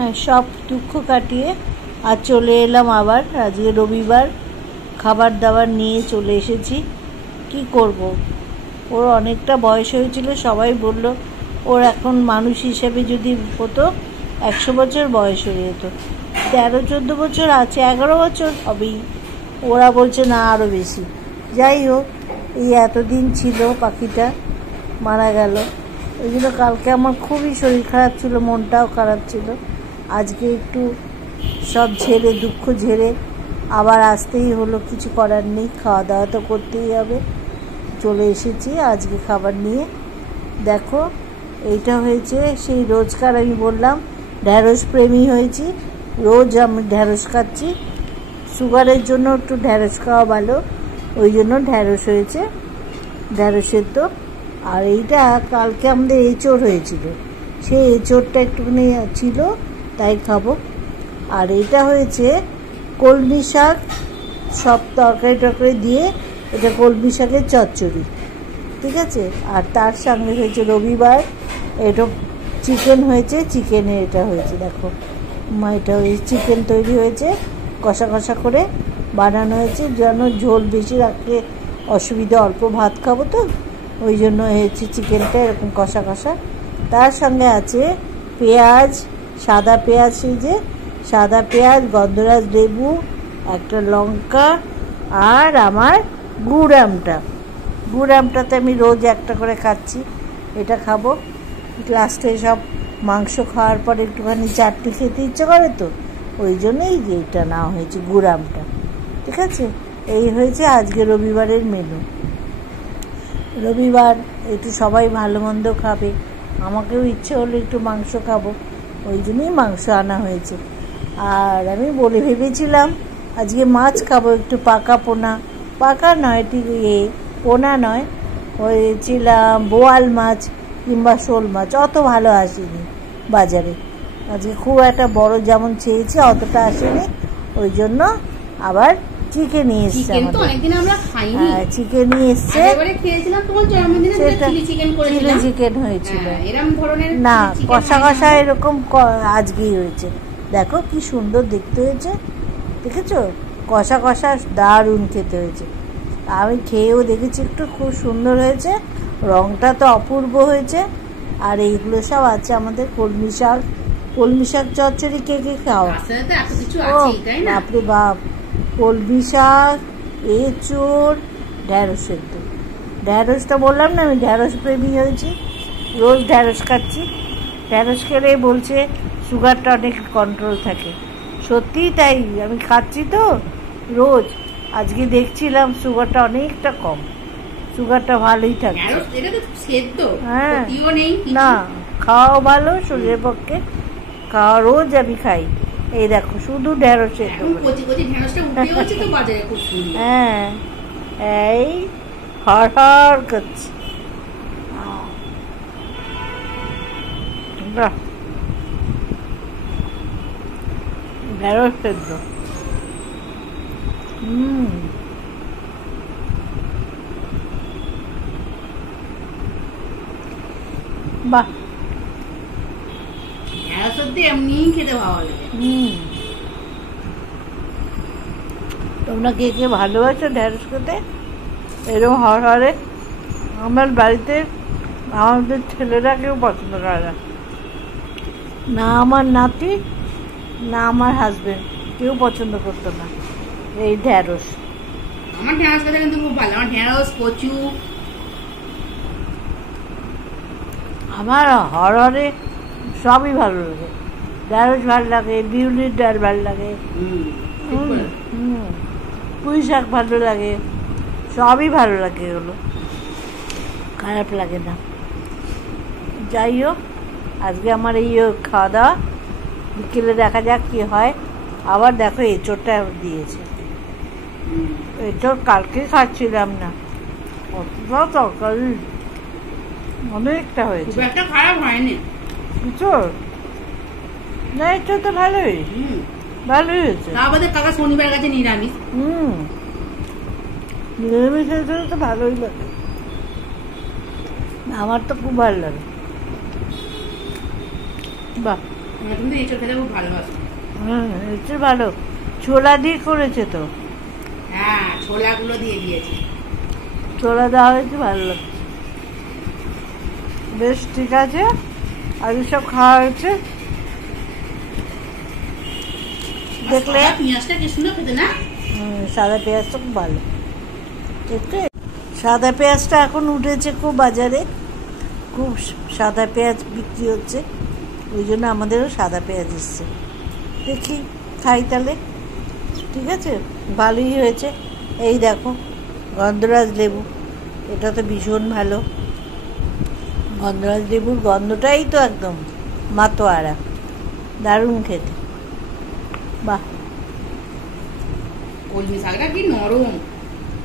হ্যাঁ, সব দুঃখ কাটিয়ে আর চলে এলাম আবার। আজকে রবিবার, খাবার দাবার নিয়ে চলে এসেছি। কি করব, ওর অনেকটা বয়স হয়েছিল, সবাই বলল ওর এখন মানুষ হিসেবে যদি হতো 100 বছর বয়স হয়ে যেত। 13-14 বছর আছে, 11 বছর হবেই, ওরা বলছে না আরও বেশি। যাই হোক, এই এতদিন ছিল, পাখিটা মারা গেল। ওই জন্য কালকে আমার খুবই শরীর খারাপ ছিল, মনটাও খারাপ ছিল। আজকে একটু সব ঝেড়ে, দুঃখ ঝেড়ে আবার আসতেই হলো, কিছু করার নেই, খাওয়া দাওয়া তো করতেই হবে। চলে এসেছি আজকে খাবার নিয়ে। দেখো, এইটা হয়েছে সেই রোজকার, আমি বললাম ঢ্যাঁড়স প্রেমী হয়েছি, রোজ আমি ঢ্যাঁড়স খাচ্ছি। সুগারের জন্য একটু ঢ্যাঁড়স খাওয়া ভালো, ওই জন্য ঢ্যাঁড়স হয়েছে, ঢ্যাঁড়সের তো। আর এইটা কালকে আমাদের এঁচোড় হয়েছিল, সেই এঁচোড়টা একটুখানি ছিল, তাই খাবো। আর এটা হয়েছে কলমি শাক, সব তরকারি টরকারি দিয়ে এটা কলমি শাকের চচ্চড়ি, ঠিক আছে। আর তার সঙ্গে হয়েছে রবিবার, এটা চিকেন হয়েছে, চিকেনের এটা হয়েছে, দেখো এটা হয়েছে চিকেন তৈরি হয়েছে, কষা কষা করে বানানো হয়েছে, যেন ঝোল বেশি রাখলে অসুবিধা, অল্প ভাত খাবো তো, ওই জন্য হয়েছে চিকেনটা এরকম কষা কষা। তার সঙ্গে আছে পেঁয়াজ, সাদা পেঁয়াজ, সেই যে সাদা পেঁয়াজ, গন্ধরাজ লেবু, একটা লঙ্কা, আর আমার গুড় আমটাতে আমি রোজ একটা করে খাচ্ছি, এটা খাবো। লাস্টে সব মাংস খাওয়ার পর একটুখানি চাটনি খেতে ইচ্ছে করে, তো ওই জন্যই এইটা নেওয়া হয়েছে, গুড় আমটা, ঠিক আছে। এই হয়েছে আজকে রবিবারের মেনু। রবিবার একটু সবাই ভালো মন্দ খাবে, আমাকেও ইচ্ছে হলো একটু মাংস খাবো, ওই জন্যই মাংস আনা হয়েছে। আর আমি ভেবেছিলাম আজকে মাছ খাবো, একটু পাকা পোনা, পাকা নয় ঠিক পোনা নয়, হয়েছিলাম বোয়াল মাছ কিংবা শোল মাছ, অত ভালো আসেনি বাজারে। আজকে খুব একটা বড় যেমন চেয়েছি অতটা আসেনি, ওই জন্য আবার চিকেন নিয়ে এসছে, চিকেন নিয়ে এসছে, চিলি চিকেন হয়েছিল না, কষা কষা এরকম আজকেই হয়েছে। দেখো কি সুন্দর দেখতে হয়েছে, দেখেছো, কষা কষা দারুণ খেতে হয়েছে। আমি খেয়েও দেখেছি, একটু খুব সুন্দর হয়েছে, রংটা তো অপূর্ব হয়েছে। আর এইগুলো সব আছে আমাদের কলমি শাক চচ্চড়ি, কে কে খাও? বাপরে বাপ, কলমি শাক, এঁচোড়, ঢ্যাঁড়সের তো, ঢ্যাঁড়সটা বললাম না আমি ঢ্যাঁড়স প্রেমী হয়েছি, রোজ ঢ্যাঁড়স খাচ্ছি। ঢ্যাঁড়স খেলে বলছে সুগারটা অনেক কন্ট্রোল থাকে, সত্যিই তাই, আমি খাচ্ছি তো রোজ। আজকে দেখছিলাম সুগারটা অনেকটা কম, সুগারটা ভালোই থাকে। হ্যাঁ, না খাওয়াও ভালো শরীরের পক্ষে, খাওয়া রোজ আমি খাই। এই দেখো শুধু ঢ্যাঁড়সের, হ্যাঁ এই হর করছে, ঢ্যাঁড়স সেদ্ধ, বাহ, এমনি খেতে ভালো লাগে। তোমরা কে কে ভালোবাসো ঢ্যাঁড়স খেতে এরকম হরে? আমার বাড়িতে আমাদের ছেলেরা কেউ পছন্দ করে না, আমার নাতি না আমার হাজবেন্ড, কেউ পছন্দ করতো না এই ঢ্যাঁড়স। আমার ঢ্যাঁড়স খেতে কিন্তু খুব ভালো, আমার ঢ্যাঁড়স, কচু, আমার হরে সবই ভালো লাগে, ঢ্যাঁড়স ভালো লাগে, বিউলির ডাল ভালো লাগে, পুঁই শাক ভালো লাগে, সবই ভালো লাগে, এগুলো খারাপ লাগে না। যাই হোক, আজকে আমার এই খাওয়া দাওয়া, বিকেলে দেখা যাক কি হয়। আবার দেখো এঁচোড়টা দিয়েছে, এঁচোড় কালকে খাচ্ছিলাম না, অতটা তরকারি অনেকটা হয়েছে, খারাপ হয়নি এঁচোড়, না এঁচোড় তো ভালোই হয়েছে। কাকা শনিবার কাছে নিরামিষ, নিরামিষ এঁচোড় তো ভালোই লাগে, আমার তো খুব ভালো লাগে। বাহ। তুমি এঁচড় খেতে খুব ভালোবাসো। এঁচড় ভালো, ছোলা দিয়ে করেছে তো। হ্যাঁ, ছোলাগুলো দিয়ে দিয়েছে, ছোলা দেওয়া হয়েছে, ভালো লাগছে। বেশ, ঠিক আছে, আজকে সব খাওয়া হয়েছে। দেখলে পেঁয়াজটা কি সুন্দর খেতে না? সাদা পেঁয়াজটা খুব ভালো দেখতে। সাদা পেঁয়াজটা এখন উঠেছে খুব বাজারে, খুব সাদা পেঁয়াজ বিক্রি হচ্ছে, ওই জন্য আমাদেরও সাদা পেঁয়াজ এসছে। দেখি খাই তাহলে, ঠিক আছে, ভালোই হয়েছে। এই দেখো গন্ধরাজ লেবু, এটা তো ভীষণ ভালো। গন্ধরাজ লেবুর গন্ধটাই তো একদম মাতোয়ারা, দারুণ খেতে। বাহ, কলমি শাকটা কি নরম,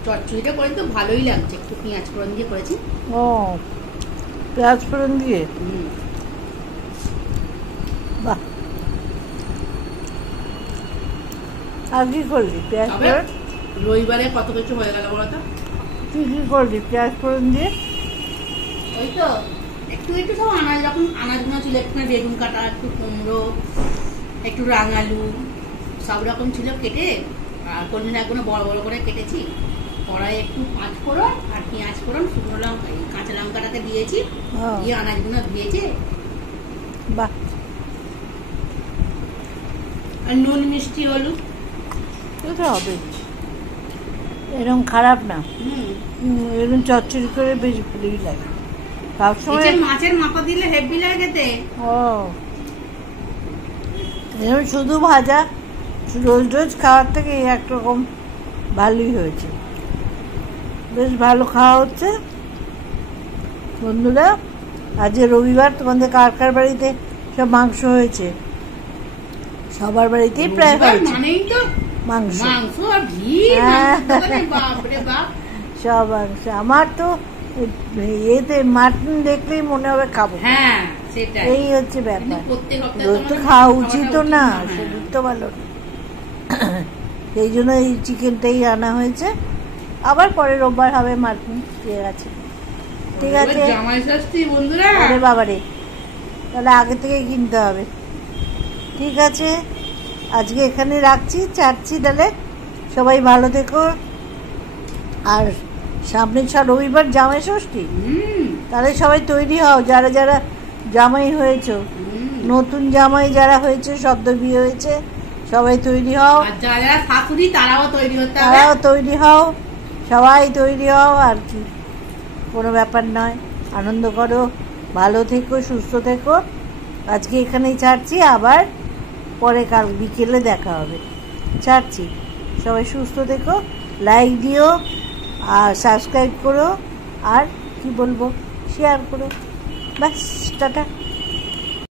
চচ্চড়িটা করে তো ভালোই লাগছে, একটু পেঁয়াজ ফোড়ন দিয়ে করেছি। ও, পেঁয়াজ ফোড়ন দিয়ে, বাহ। আর কি করলি? পেঁয়াজ ফোড়ন রবিবারে কত কিছু হয়ে গেল বলতো। তুই কি করলি পেঁয়াজ ফোড়ন দিয়ে? ওই তো একটু একটু সব আনাজ, যখন আনাজগুলো ছিল, একটু বেগুন কাটা, একটু কুমড়ো, একটু রাঙালু, সব রকম ছিল কেটে, আর কলমি শাকগুলো বড় বড় করে কেটেছি। কড়াই একটু পাঁচ ফোড়ন আর পেঁয়াজ ফোড়ন, শুকনো লঙ্কা, কাঁচা লঙ্কাটাকে দিয়েছি, দিয়ে আনাজগুলো দিয়েছে। বাহ, আর নুন মিষ্টি হলুদ তো হবে, এরকম খারাপ না। এরকম চচ্চড়ি করে বেশ ভালোই লাগে সবসময়। মাছের মাথা দিলে হেভি লাগে খেতে। ও, এরকম শুধু ভাজা রোজ রোজ খাওয়ার থেকে এই একরকম ভালোই হয়েছে, বেশ ভালো খাওয়া হচ্ছে। বন্ধুরা, আজ রবিবার, তোমাদের কার কার বাড়িতে সব মাংস হয়েছে? সবার বাড়িতেই প্রায় হয়েছে মাংস, সব মাংস। আমার তো এতে মাটন দেখলেই মনে হবে খাবো, এই হচ্ছে ব্যাপার। রোজ তো খাওয়া উচিত না, শরীর তো ভালো না, সেই জন্য এই চিকেনটাই আনা হয়েছে। আবার পরে রোববার হবে মাটন, ঠিক আছে, ঠিক আছে। আরে বাবারে, তাহলে আগে থেকে কিনতে হবে। ঠিক আছে, আজকে এখানে রাখছি, ছাড়ছি তাহলে। সবাই ভালো থেকো। আর সামনে রবিবার জামাই ষষ্ঠী, তাহলে সবাই তৈরি হও, যারা যারা জামাই হয়েছ, নতুন জামাই যারা হয়েছে, সদ্য বিয়ে হয়েছে, সবাই তৈরি হও। তারাও তৈরি হও, সবাই তৈরি হও। আর কি, কোনো ব্যাপার নয়, আনন্দ করো, ভালো থেকো, সুস্থ থেকো। আজকে এখানেই ছাড়ছি, আবার পরে কাল বিকেলে দেখা হবে। ছাড়ছি, সবাই সুস্থ থেকো, লাইক দিও আর সাবস্ক্রাইব করো, আর কি বলবো, শেয়ার করো। ব্যাস, টাটা।